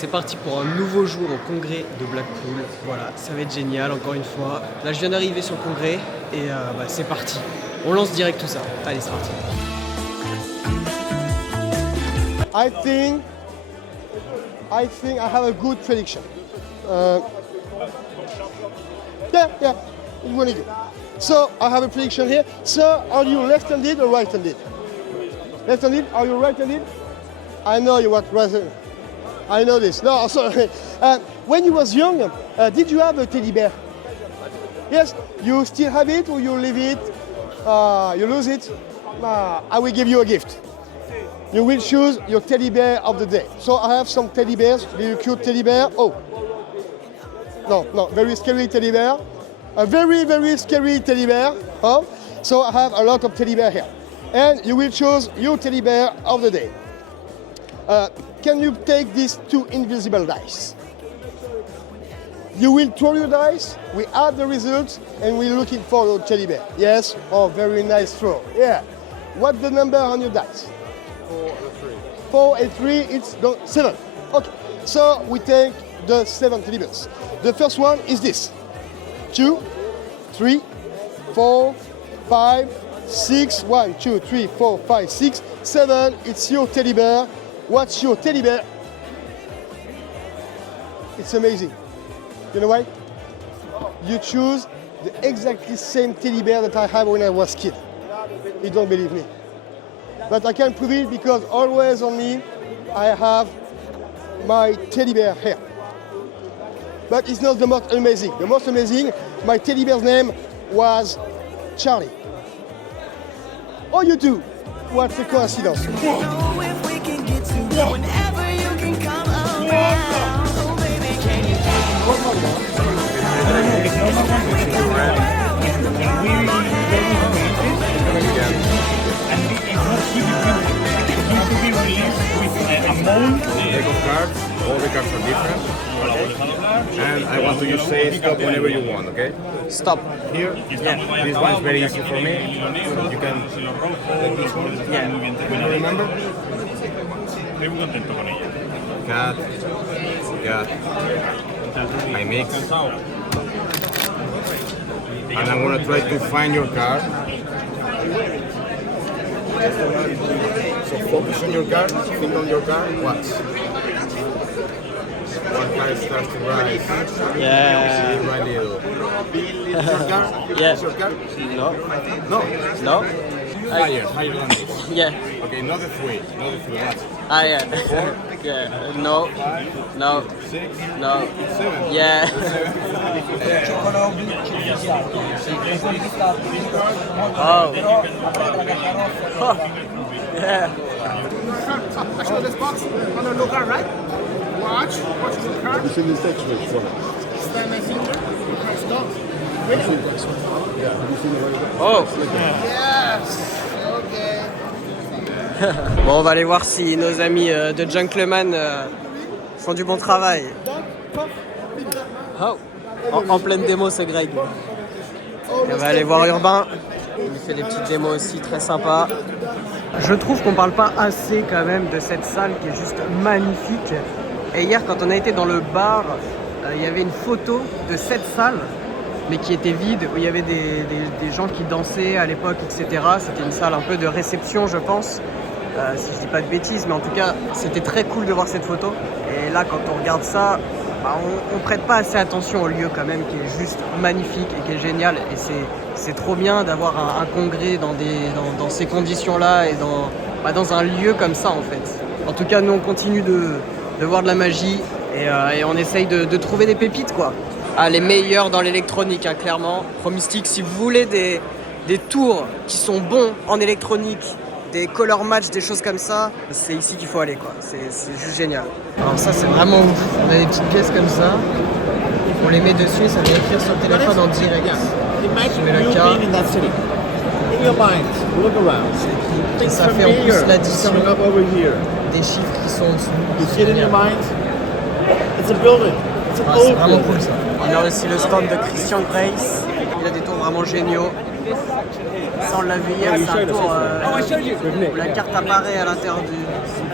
C'est parti pour un nouveau jour au congrès de Blackpool. Voilà, ça va être génial encore une fois. Là je viens d'arriver sur le congrès et c'est parti. On lance direct tout ça. Allez, c'est parti. I think I have a good prediction. Yeah, really good. So I have a prediction here. Sir, are you left-handed or right-handed? Left-handed? Are you right-handed? I know you were right-handed. I know this. No, sorry. When you was young, did you have a teddy bear? Yes. You still have it or you leave it? You lose it? I will give you a gift. You will choose your teddy bear of the day. So I have some teddy bears, little cute teddy bear. Oh, no, very scary teddy bear. A very, very scary teddy bear. Oh, so I have a lot of teddy bear here. And you will choose your teddy bear of the day. Can you take these two invisible dice? You will throw your dice, we add the results, and we're looking for your teddy bear. Yes? Oh, very nice throw. Yeah. What's the number on your dice? 4 and 3, it's 7. Okay, so we take the 7 teddy bears. The first one is this. 2, 3, 4, 5, 6. 1, 2, 3, 4, 5, 6, 7. It's your teddy bear. What's your teddy bear? It's amazing. You know why? You choose the exactly same teddy bear that I had when I was a kid. You don't believe me. But I can prove it because always on me, I have my teddy bear here. But it's not the most amazing. The most amazing, my teddy bear's name was Charlie. Oh, you do? What a coincidence. Deck of cards, all the cards are different. And I want you to say stop whenever you want, okay? Stop. Here, this one is very easy for me. You can take this one. Yeah. You remember? Cat. I mix. And I'm gonna try to find your card. So focus on your card, think on your card, watch. One card starts to rise. Yeah. See, right little. Is your card? Yeah. Is your card? No. No. No. Higher than this. Yeah. Okay, not the three. Watch. Yeah. Yeah. No. No. 6, No. 7. Yeah. Oh. Yeah. Actually, this box on the look card, right? Watch the card. It's in the section. Stand my finger. Press stop. Oh. Yes. Okay. Bon, on va aller voir si nos amis de Gentleman font du bon travail. Oh. En pleine démo, c'est Greg. Et on va aller voir Urbain. Il fait des petites démos aussi très sympas. Je trouve qu'on parle pas assez quand même de cette salle qui est juste magnifique. Et hier, quand on a été dans le bar, il y avait une photo de cette salle, mais qui était vide, où il y avait des gens qui dansaient à l'époque, etc. C'était une salle un peu de réception, je pense. Si je dis pas de bêtises, mais en tout cas, c'était très cool de voir cette photo. Et là, quand on regarde ça, on prête pas assez attention au lieu quand même, qui est juste magnifique et qui est génial. Et c'est trop bien d'avoir un congrès dans ces conditions-là et dans un lieu comme ça, en fait. En tout cas, nous, on continue de voir de la magie et on essaye de trouver des pépites, quoi. Ah, les meilleurs dans l'électronique, hein, clairement. Promystic, si vous voulez des tours qui sont bons en électronique, des color match, des choses comme ça, c'est ici qu'il faut aller, quoi. C'est juste génial. Alors ça, c'est vraiment ouf. On a des petites pièces comme ça. On les met dessus et ça vient écrire sur le téléphone en direct. Imagine mets le you cas. being in that city. In your mind, look around. Et ça fait en plus l'addition coming up over here. des chiffres qui sont en dessous. You see it in your mind. It's a building. It's an Ah, c'est old vraiment building. cool ça. Il y a aussi le stand de Christian Grace. Il a des tours vraiment géniaux. Ça, on l'a vu hier, c'est un tour où la carte apparaît à l'intérieur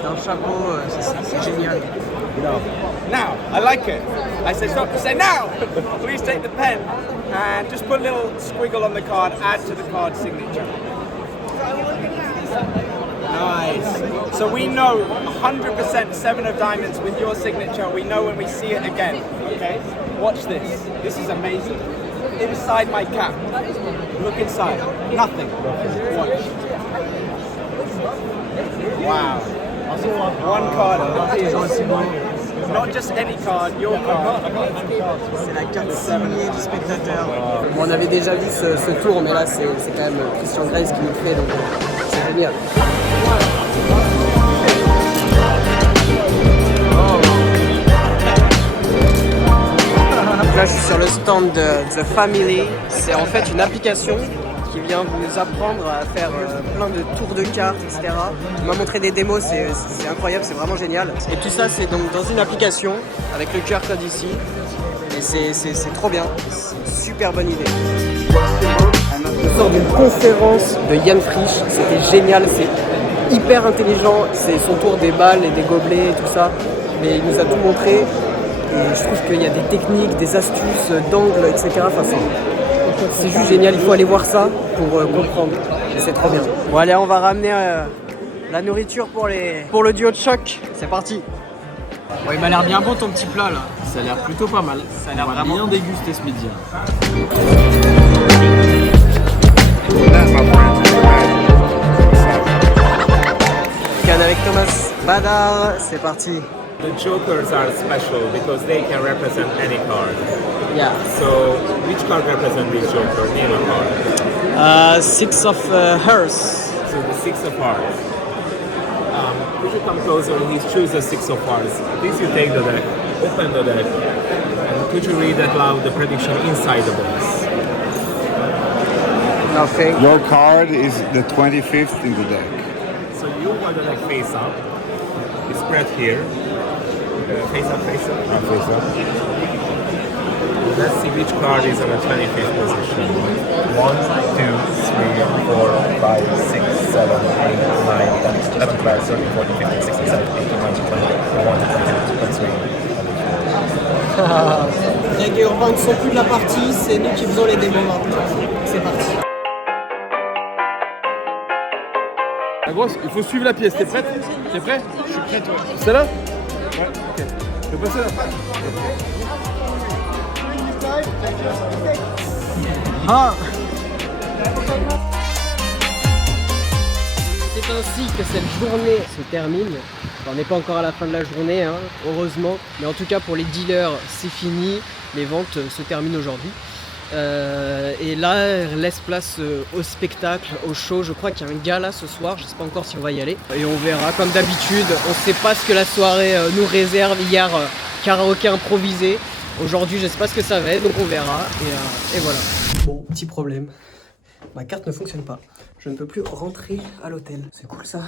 d'un chapeau. C'est génial. Now, I like it. I say stop, say now! Please take the pen and just put a little squiggle on the card, add to the card signature. Nice. So we know 100% 7 of diamonds with your signature. We know when we see it again. Okay? Watch this. This is amazing. Inside my cap. Look inside. Nothing. Watch. Wow. One card. Not just any card, your card. C'est la carte signée du spectateur. Bon, on avait déjà vu ce tour, mais là c'est quand même Christian Grace qui nous le fait, donc c'est génial. Là je suis sur le stand de The Family. C'est en fait une application qui vient vous apprendre à faire plein de tours de cartes, etc. Il m'a montré des démos, c'est incroyable, c'est vraiment génial. Et tout ça c'est donc dans une application avec le QR code ici. Et c'est trop bien, c'est une super bonne idée. Je sors d'une conférence de Jan Frisch, c'était génial, c'est hyper intelligent, c'est son tour des balles et des gobelets et tout ça. Mais il nous a tout montré et je trouve qu'il y a des techniques, des astuces, d'angles, etc. Enfin, c'est juste génial, il faut aller voir ça pour comprendre. Et c'est trop bien. Bon allez, on va ramener la nourriture pour le duo de choc. C'est parti. Bon, il m'a l'air bien bon ton petit plat là. Ça a l'air plutôt pas mal. Ça a l'air vraiment bien dégusté ce midi. Canne avec Thomas Badar, c'est parti. The jokers are special because they can represent any card. Yeah. So, which card represents this joker? Name a card. 6 of hearts. So the 6 of hearts. Could you come closer? He chooses 6 of hearts. Please you take the deck, open the deck, and could you read out loud the prediction inside the box? Nothing. Your card is the 25th in the deck. So you got the deck face up. You spread here. Face up, face up. Face up. Let's see which card is on the 25th position. 1, 2, 3, 4, 5, 6, 7, 8, 9, 10, 11, 12, 13, 14, 15, 16, 17, 18, 19, 20, 21, 22, 23, 24. Greg et Urbain ne sont plus de la partie, c'est nous qui faisons les démos maintenant. C'est parti. La grosse, il faut suivre la pièce. T'es prête? T'es prêt? Je suis prêt, toi. C'est là? Ouais, ok. Je vais passer là. Ah. C'est ainsi que cette journée se termine. Enfin, on n'est pas encore à la fin de la journée, hein, heureusement. Mais en tout cas, pour les dealers, c'est fini. Les ventes se terminent aujourd'hui. Et là, laisse place au spectacle, au show. Je crois qu'il y a un gala ce soir. Je ne sais pas encore si on va y aller. Et on verra, comme d'habitude. On ne sait pas ce que la soirée nous réserve. Hier, karaoké improvisé. Aujourd'hui, je ne sais pas ce que ça va être, donc on verra. Et voilà. Bon, petit problème. Ma carte ne fonctionne pas. Je ne peux plus rentrer à l'hôtel. C'est cool ça.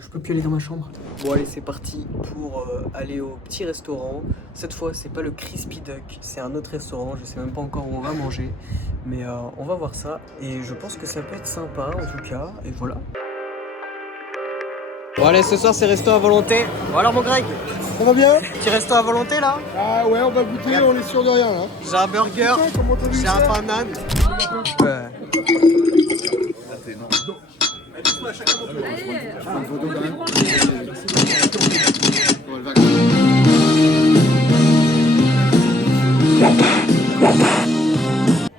Je peux plus aller dans ma chambre. Bon allez, c'est parti pour aller au petit restaurant. Cette fois, c'est pas le Crispy Duck, c'est un autre restaurant. Je sais même pas encore où on va manger. Mais on va voir ça. Et je pense que ça peut être sympa en tout cas. Et voilà. Bon allez, ce soir c'est resto à volonté. Bon alors mon Greg, Ça va bien? petit resto à volonté là? Ah ouais, on va goûter, on est sûr de rien là. J'ai un burger, Comment t'as vu j'ai ça? un banane.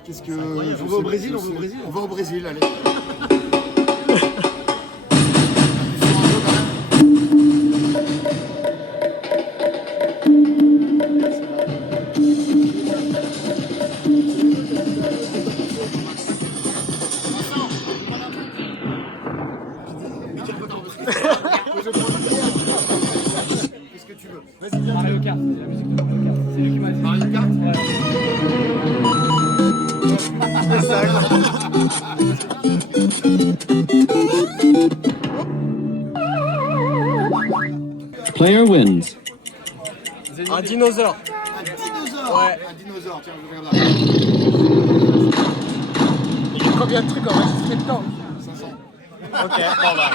Qu'est-ce que... On va au Brésil, on va au Brésil, allez. Qu'est-ce que tu veux? Vas-y, Mario Kart, c'est la musique de Mario Kart. C'est lui qui m'a dit. Mario Kart? Player wins. Un dinosaure. Un dinosaure? Ouais. Un dinosaure, tiens, je regarde là. Il y a combien de trucs enregistrés dedans? 500. Ok, bon bah.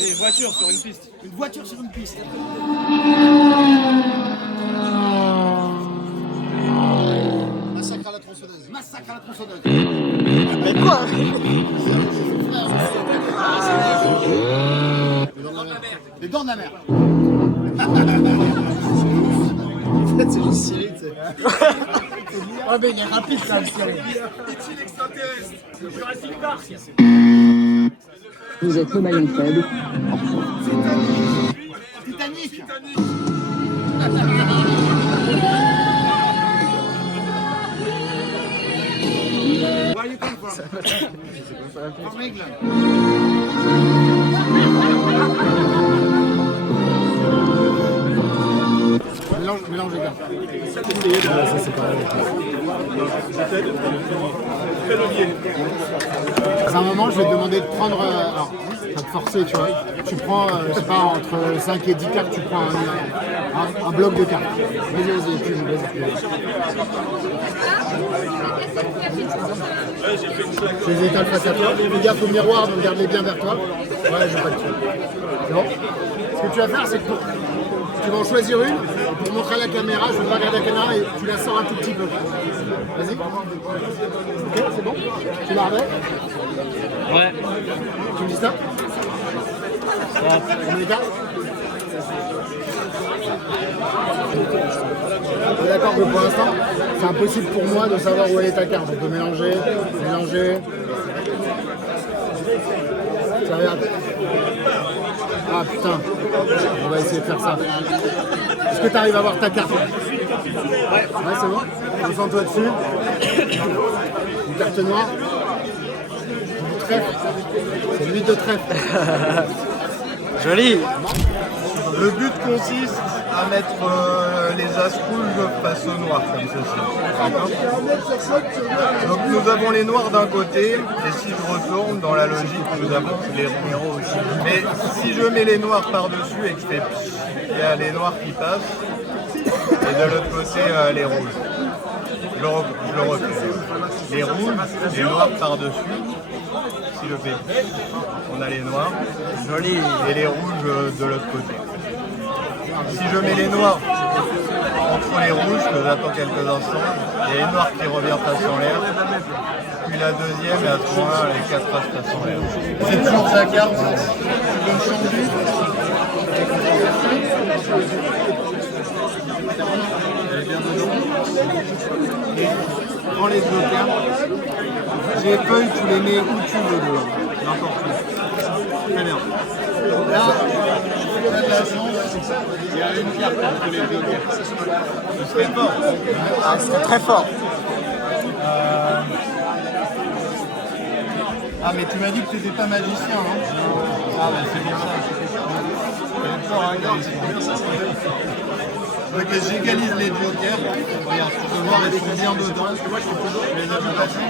Une voiture sur une piste. Une voiture sur une piste. Massacre à la tronçonneuse. Massacre à la tronçonneuse. Mais quoi? Les dents de la mer. En fait, c'est juste Cyril, tu sais. Ouais, mais il est rapide ça, le Cyril. Vous êtes le maillon faible. Titanic. Where you come from? From England. Mélange les gars. À un moment, je vais te demander de prendre. Alors, pas te forcer, tu vois. Tu prends, je sais pas, entre 5 et 10 cartes, tu prends un bloc de cartes. Vas-y, je les étale face à toi. Fais gaffe au miroir, donc garde-les bien vers toi. Ouais, je vais pas le tuer. C'est bon. Ce que tu vas faire, c'est que tu vas en choisir une. Pour montrer à la caméra, je vais pas regarder la caméra et tu la sors un tout petit peu. Vas-y. Ok, c'est bon. Tu la remets. Ouais. Tu me dis ça. On est d'accord. On est d'accord que pour l'instant, c'est impossible pour moi de savoir où elle est ta carte. On peut mélanger. Ça regarde. Ah putain, on va essayer de faire ça. Est-ce que tu arrives à voir ta carte? Ouais, c'est bon. Concentre-toi dessus. Une carte noire. Du trèfle. C'est une 8 de trèfle. Joli. Le but consiste à mettre les as rouges face au noir, comme ceci. D'accord. Donc nous avons les noirs d'un côté, et si je retourne, dans la logique, nous avons les rouges aussi. Mais si je mets les noirs par-dessus et que je fais pch, il y a les noirs qui passent, et de l'autre côté, les rouges. Je le refais. Les rouges, les noirs par-dessus. Si je fais pch, on a les noirs. Joli. Et les rouges de l'autre côté. Si je mets les noirs entre les rouges, que j'attends quelques instants, il y a les noirs qui reviennent face en l'air, puis la deuxième, et à ce moment-là, les 4 as passent en l'air. C'est toujours sa carte, tu peux me changer. Elle est bien dedans. Et prends les jokers. J'ai feuilles, tu les mets où tu veux dedans, n'importe où. Très bien. Là, tu as de la chance, il y a une carte entre les deux cartes. Ce serait fort. Ah, c'est très fort. Ah, mais tu m'as dit que tu n'étais pas magicien, non? Ah, bah c'est bien ça. Il est fort, hein, Gaël. Ok, j'égalise les jokers. Regarde, tu peux voir, elles sont bien dedans. Je les ai vu passer.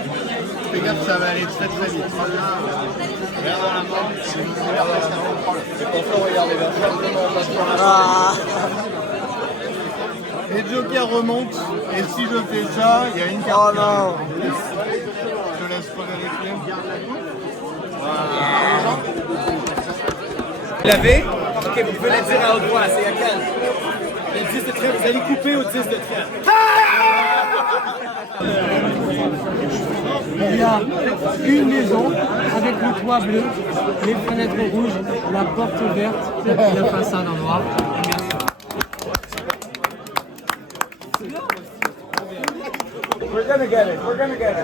Fais gaffe, ça va aller très très vite. Regarde dans la main. C'est pour ça, regardez là. Ah. Les jokers remontent. Et si je fais ça, il y a une carte. Oh non. Je te laisse revérifier. Vous l'avez? Ok, vous pouvez la dire à haute voix, c'est laquelle? Le 10 de trait, vous allez couper au 10 de trait. Il y a une maison avec le toit bleu, les fenêtres rouges, la porte verte et la façade en noir. We're gonna get it, we're gonna get it.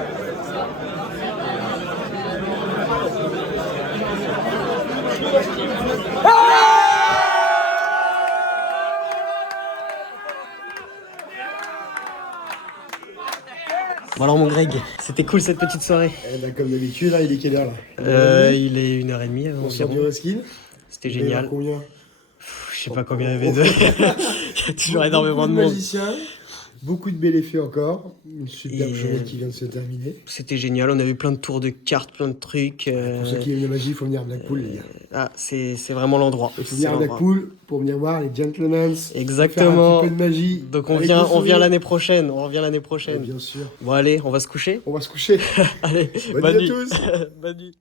Bon alors mon Greg, c'était cool cette petite soirée. Eh ben, comme d'habitude, là, il est quelle heure là Il est 1h30 avant On sort du reskin. C'était génial. Combien Je sais pas combien il y avait de... Il y a toujours énormément de monde. Magiciens, Beaucoup de bel effet encore. Une superbe Et, journée qui vient de se terminer. C'était génial, on a eu plein de tours de cartes, plein de trucs. Pour ceux qui aiment la magie, il faut venir à Blackpool, les gars. Ah, c'est vraiment l'endroit. Il faut C'est venir à l'endroit. Blackpool pour venir voir les Gentlemen. Exactement. Faire un petit peu de magie. Donc on avec vient, des on vient sourires. l'année prochaine. On revient l'année Ouais, prochaine. bien sûr. Bon allez, on va se coucher. On va se coucher. Allez, Bonne bonne nuit à nuit. tous. Bonne nuit.